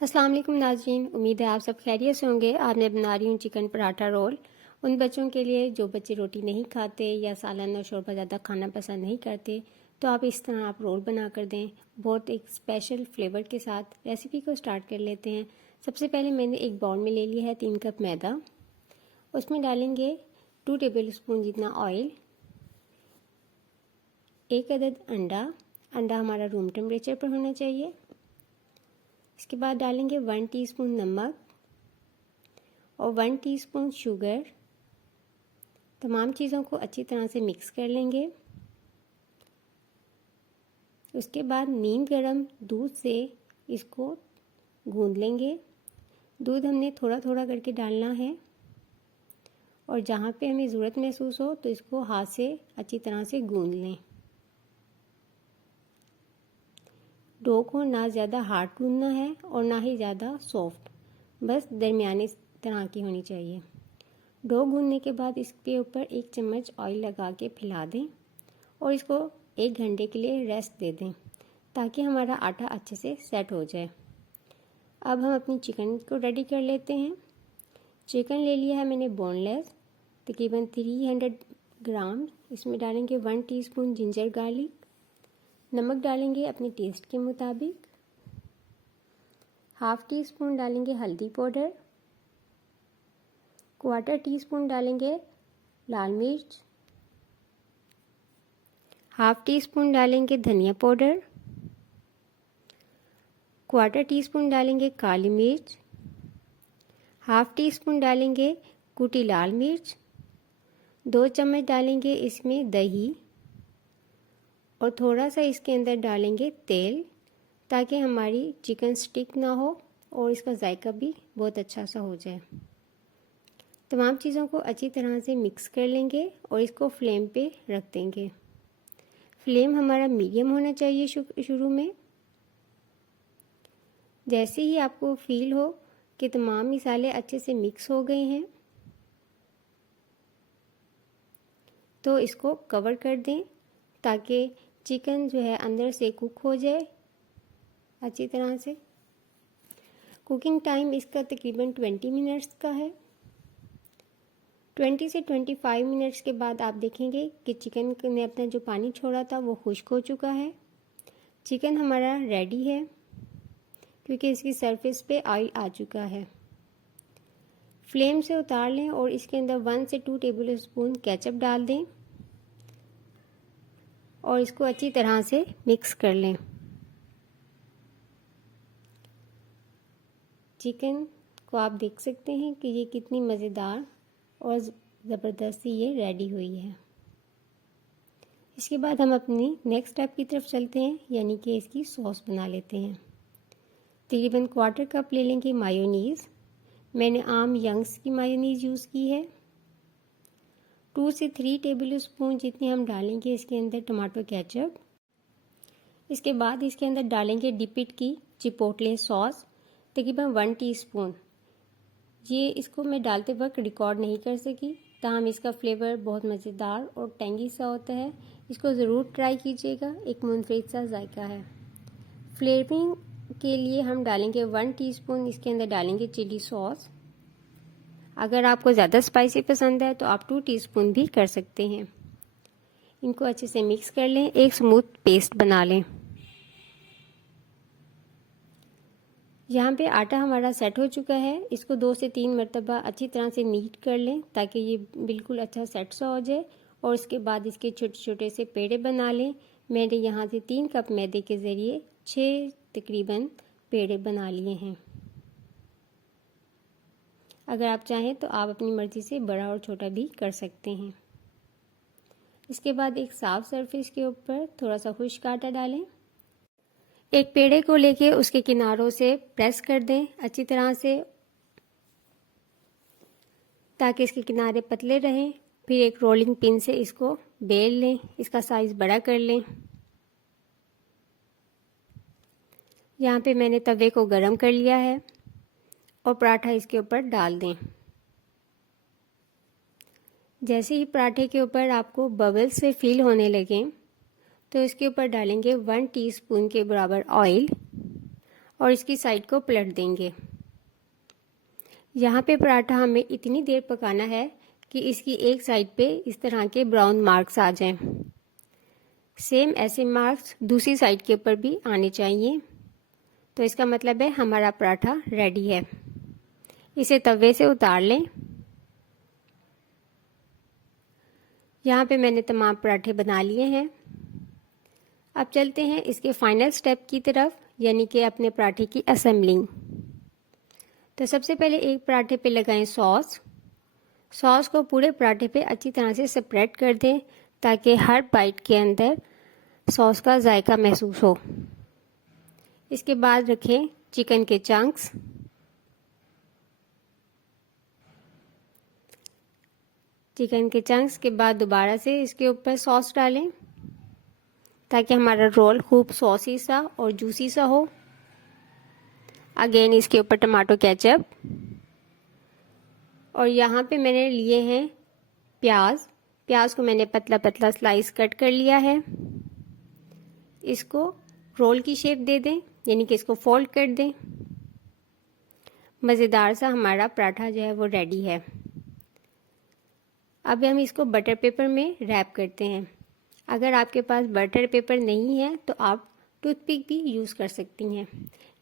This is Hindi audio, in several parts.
अस्सलाम वालेकुम नाज़रीन, उम्मीद है आप सब खैरियत से होंगे। आज मैं बना रही हूँ चिकन पराठा रोल। उन बच्चों के लिए जो बच्चे रोटी नहीं खाते या सालन और शोरबा ज़्यादा खाना पसंद नहीं करते, तो आप इस तरह आप रोल बना कर दें, बहुत एक स्पेशल फ्लेवर के साथ। रेसिपी को स्टार्ट कर लेते हैं। सबसे पहले मैंने एक बाउल में ले लिया है 3 कप मैदा। उसमें डालेंगे 2 टेबल स्पून जितना ऑयल, 1 अदद अंडा। अंडा हमारा रूम टेम्परेचर पर होना चाहिए। इसके बाद डालेंगे 1 टीस्पून नमक और 1 टीस्पून शुगर। तमाम चीज़ों को अच्छी तरह से मिक्स कर लेंगे। उसके बाद नीम गर्म दूध से इसको गूंद लेंगे। दूध हमने थोड़ा थोड़ा करके डालना है और जहाँ पे हमें ज़रूरत महसूस हो तो इसको हाथ से अच्छी तरह से गूंद लें। डो को ना ज़्यादा हार्ड गूंदना है और ना ही ज़्यादा सॉफ्ट, बस दरमियाने तरह की होनी चाहिए। डो गूंदने के बाद इसके ऊपर 1 चम्मच ऑयल लगा के फैला दें और इसको 1 घंटे के लिए रेस्ट दे दें ताकि हमारा आटा अच्छे से सेट हो जाए। अब हम अपनी चिकन को रेडी कर लेते हैं। चिकन ले लिया है मैंने बोनलेस, तकरीबन 300 ग्राम। इसमें डालेंगे 1 टीस्पून जिंजर गार्लिक। नमक डालेंगे अपने टेस्ट के मुताबिक। हाफ़ टी स्पून डालेंगे हल्दी पाउडर। 1/4 टीस्पून डालेंगे लाल मिर्च। हाफ़ टी स्पून डालेंगे धनिया पाउडर। 1/4 टीस्पून डालेंगे काली मिर्च। हाफ़ टी स्पून डालेंगे कुटी लाल मिर्च। 2 चम्मच डालेंगे इसमें दही और थोड़ा सा इसके अंदर डालेंगे तेल ताकि हमारी चिकन स्टिक ना हो और इसका जायका भी बहुत अच्छा सा हो जाए। तमाम चीज़ों को अच्छी तरह से मिक्स कर लेंगे और इसको फ्लेम पे रख देंगे। फ्लेम हमारा मीडियम होना चाहिए शुरू में। जैसे ही आपको फील हो कि तमाम मसाले अच्छे से मिक्स हो गए हैं तो इसको कवर कर दें ताकि चिकन जो है अंदर से कुक हो जाए अच्छी तरह से। कुकिंग टाइम इसका तकरीबन 20 मिनट्स का है। 20 से 25 मिनट्स के बाद आप देखेंगे कि चिकन ने अपना जो पानी छोड़ा था वो खुश्क हो चुका है। चिकन हमारा रेडी है क्योंकि इसकी सरफेस पे ऑयल आ चुका है। फ्लेम से उतार लें और इसके अंदर 1 से 2 टेबल स्पून केचप डाल दें और इसको अच्छी तरह से मिक्स कर लें। चिकन को आप देख सकते हैं कि ये कितनी मज़ेदार और ज़बरदस्ती ये रेडी हुई है। इसके बाद हम अपनी नेक्स्ट स्टेप की तरफ चलते हैं, यानी कि इसकी सॉस बना लेते हैं। तकरीबन 1/4 कप ले लेंगे मायोनीज़। मैंने आम यंग्स की मायोनीज़ यूज़ की है। 2 से 3 टेबल स्पून जितनी हम डालेंगे इसके अंदर टमाटो केचप। इसके बाद इसके अंदर डालेंगे डिपिट की चिपोटले सॉस, तकरीबन 1 टीस्पून। ये इसको मैं डालते वक्त रिकॉर्ड नहीं कर सकी, ताहम इसका फ्लेवर बहुत मज़ेदार और टेंगी सा होता है। इसको ज़रूर ट्राई कीजिएगा, एक मुनफरिद सा जायका है। फ्लेवरिंग के लिए हम डालेंगे 1 टीस्पून इसके अंदर डालेंगे चिली सॉस। अगर आपको ज़्यादा स्पाइसी पसंद है तो आप 2 टीस्पून भी कर सकते हैं। इनको अच्छे से मिक्स कर लें, एक स्मूथ पेस्ट बना लें। यहाँ पे आटा हमारा सेट हो चुका है। इसको 2 से 3 मरतबा अच्छी तरह से नीट कर लें ताकि ये बिल्कुल अच्छा सेट सा हो जाए और उसके बाद इसके छोटे छोटे से पेड़े बना लें। मैंने यहाँ से 3 कप मैदे के ज़रिए 6 तकरीबन पेड़े बना लिए हैं। अगर आप चाहें तो आप अपनी मर्ज़ी से बड़ा और छोटा भी कर सकते हैं। इसके बाद एक साफ सरफेस के ऊपर थोड़ा सा खुश्क आटा डालें। एक पेड़े को लेके उसके किनारों से प्रेस कर दें अच्छी तरह से ताकि इसके किनारे पतले रहें। फिर एक रोलिंग पिन से इसको बेल लें, इसका साइज़ बड़ा कर लें। यहाँ पे मैंने तवे को गरम कर लिया है और पराठा इसके ऊपर डाल दें। जैसे ही पराठे के ऊपर आपको बबल्स से फील होने लगें तो इसके ऊपर डालेंगे 1 टीस्पून के बराबर ऑयल और इसकी साइड को पलट देंगे। यहाँ पे पराठा हमें इतनी देर पकाना है कि इसकी एक साइड पे इस तरह के ब्राउन मार्क्स आ जाएं। सेम ऐसे मार्क्स दूसरी साइड के ऊपर भी आने चाहिए। तो इसका मतलब है हमारा पराठा रेडी है। इसे तवे से उतार लें। यहाँ पे मैंने तमाम पराठे बना लिए हैं। अब चलते हैं इसके फाइनल स्टेप की तरफ, यानी कि अपने पराठे की असेंबलिंग। तो सबसे पहले एक पराठे पे लगाएं सॉस। सॉस को पूरे पराठे पे अच्छी तरह से स्प्रेड कर दें ताकि हर बाइट के अंदर सॉस का जायका महसूस हो। इसके बाद रखें चिकन के चंक्स। चिकन के चंक्स के बाद दोबारा से इसके ऊपर सॉस डालें ताकि हमारा रोल खूब सॉसी सा और जूसी सा हो। अगेन इसके ऊपर टमाटो केचप, और यहाँ पे मैंने लिए हैं प्याज को मैंने पतला पतला स्लाइस कट कर लिया है। इसको रोल की शेप दे दें, यानी कि इसको फोल्ड कर दें। मज़ेदार सा हमारा पराठा जो है वो रेडी है। अब हम इसको बटर पेपर में रैप करते हैं। अगर आपके पास बटर पेपर नहीं है तो आप टूथपिक भी यूज़ कर सकती हैं,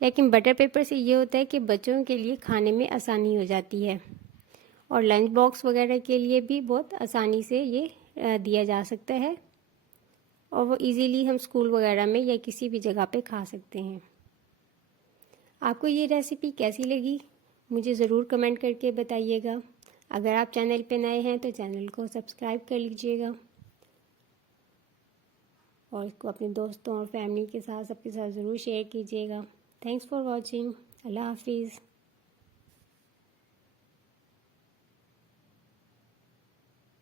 लेकिन बटर पेपर से ये होता है कि बच्चों के लिए खाने में आसानी हो जाती है और लंच बॉक्स वगैरह के लिए भी बहुत आसानी से ये दिया जा सकता है और वो इजीली हम स्कूल वगैरह में या किसी भी जगह पे खा सकते हैं। आपको ये रेसिपी कैसी लगी मुझे ज़रूर कमेंट करके बताइएगा। अगर आप चैनल पे नए हैं तो चैनल को सब्सक्राइब कर लीजिएगा और इसको अपने दोस्तों और फैमिली के साथ सबके साथ ज़रूर शेयर कीजिएगा। Thanks for watching. अल्लाह हाफिज़।